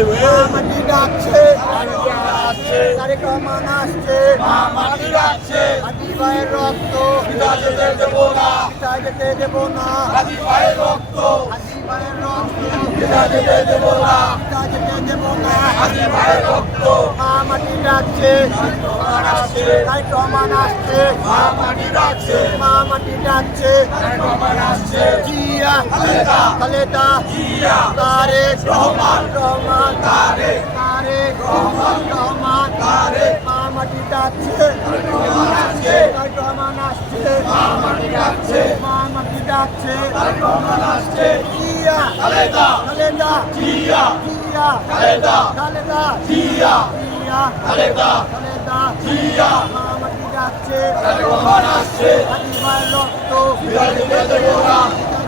মাটি ডাকছে, তারেক রহমান আসছে, মাটি ডাকছে, হাদি ভাইয়ের রক্ত পিতা যেতে দেব না, পিতা যেতে দেব না, হাদি ভাইয়ের রক্ত, হাদি ভাইয়ের রক্ত পিতা যেতে দেব না, পিতা যেতে দেব না। হাদি ভাইয়ের রক্ত, মাটি ডাকছে, রহমান আসছে, তারেক রহমান আসছে, মাটি ডাকছে, মাটি ডাকছে, রহমান আসছে, জিয়া খালেদা, খালেদা জিয়া, তারেক রহমান, রহমান তারেক, তারেক রহমান, রহমান তারেক, মাটি ডাকছে, রহমান আসছে, তারেক রহমান আসছে, মাটি ডাকছে, মাটি ডাকছে, রহমান আসছে, জিয়া খালেদা, খালেদা জিয়া, জিয়া খালেদা, খালেদা জিয়া, জিয়া খালেদা, খালেদা জিয়া, মাটি ডাকছে, রহমান আসছে, হাদি ভাইয়ের রক্ত পিতা যেতে দেব না,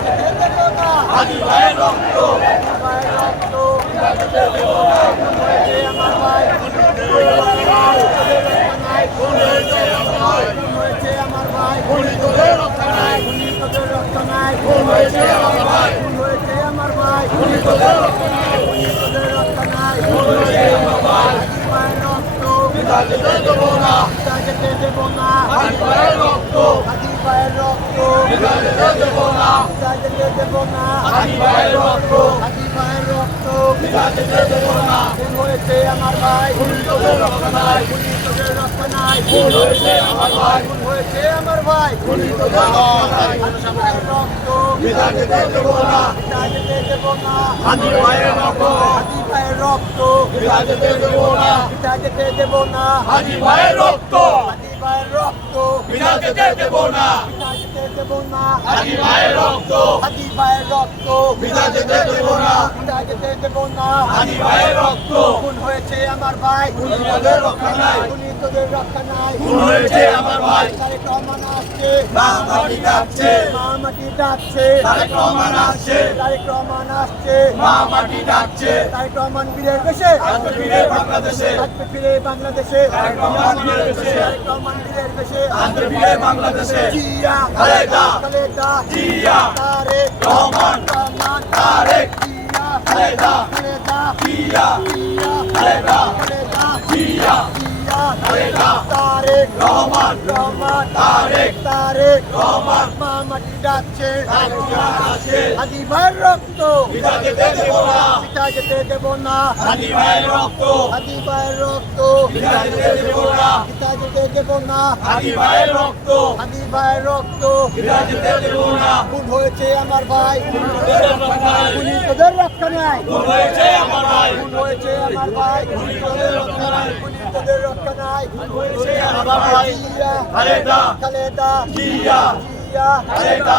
যেতে দেব না, হাদি ভাইয়ের রক্ত, হাদি ভাইয়ের রক্ত পিতা যেতে দেব না, হয়েছে আমার ভাই, খুন হয়েছে আমার ভাই, হয়েছে আমার ভাই, খুনি তোদের রক্ষা নাই, খুনি তোদের রক্ষা নাই, খুন হয়েছে আমার ভাই, খুন হয়েছে আমার ভাই, খুনি তোদের রক্ষা নাই, খুনি তোদের রক্ষা নাই, খুন হয়েছে আমার ভাই, হাদি ভাইয়ের রক্ত পিতা যেতে দেব না, পিতা যেতে দেব না, হাদি ভাইয়ের রক্ত, হাদি ভাইয়ের রক্ত পিতা যেতে দেব না, পিতা যেতে দেব না, হাদি ভাইয়ের রক্ত, হাদি ভাইয়ের রক্ত পিতা যেতে দেব না, খুন হয়েছে আমার ভাই, খুনি তোদের রক্ষা নাই, খুনি তোদের রক্ষা নাই, খুন হয়েছে আমার ভাই, খুন হয়েছে আমার ভাই, খুনি তোদের রক্ষা নাই, হাদি ভাইয়ের রক্ত পিতা যেতে দেব না, পিতা যেতে দেব না, হাদি ভাইয়ের রক্ত, হাদি ভাইয়ের রক্ত পিতা যেতে দেব না, পিতা যেতে দেব না, হাদি ভাইয়ের রক্ত, হাদি ভাইয়ের রক্ত পিতা যেতে দেব না, পিতা যেতে দেব না, হাদি ভাইয়ের রক্ত, হাদি ভাইয়ের রক্ত পিতা যেতে দেব না, পিতা যেতে দেব না, হাদি ভাইয়ের রক্ত, খুন হয়েছে আমার ভাই, খুনি তোদের রক্ষা নাই, খুনি তোদের রক্ষা নাই, খুন হয়েছে আমার ভাই, তারেক রহমান আসছে, মাটি ডাকছে, মাটি ডাকছে, তারেক রহমান আসছে, তারেক রহমান আসছে, মাটি ডাকছে, তারেক রহমান বীরের বেশে আসবে ফিরে বাংলাদেশে, আসবে ফিরে বাংলাদেশে, তারেক রহমান বীরের বেশে, তারেক রহমান বীরের বেশে, আসবে ফিরে বাংলাদেশে, জিয়া খালেদা, খালেদা জিয়া, তারেক রহমান, রহমান তারেক, জিয়া খালেদা, খালেদা জিয়া, জিয়া খালেদা, খালেদা জিয়া, জিয়া খালেদা, তারেক রহমান, রহমান তারেক, তারেক রহমান, মাটি ডাকছে, রহমান আসছে, হাদি ভাইয়ের রক্ত পিতা যেতে দেব না, পিতা যেতে দেব না, হাদি ভাইয়ের রক্ত, হাদি ভাইয়ের রক্ত পিতা যেতে দেব না, পিতা যেতে দেব না, হাদি ভাইয়ের রক্ত, হাদি ভাইয়ের রক্ত পিতা যেতে দেব না, খুন হয়েছে আমার ভাই, তোদের রক্ষা নাই, খুনি তোদের রক্ষা নাই, খুন হয়েছে আমার ভাই, খুন হয়েছে আমার ভাই, খুনি তোদের রক্ষা নাই, খুনি তোদের রক্ষা নাই, খুন হয়েছে আমার ভাই, জিয়া খালেদা, খালেদা জিয়া, জিয়া খালেদা।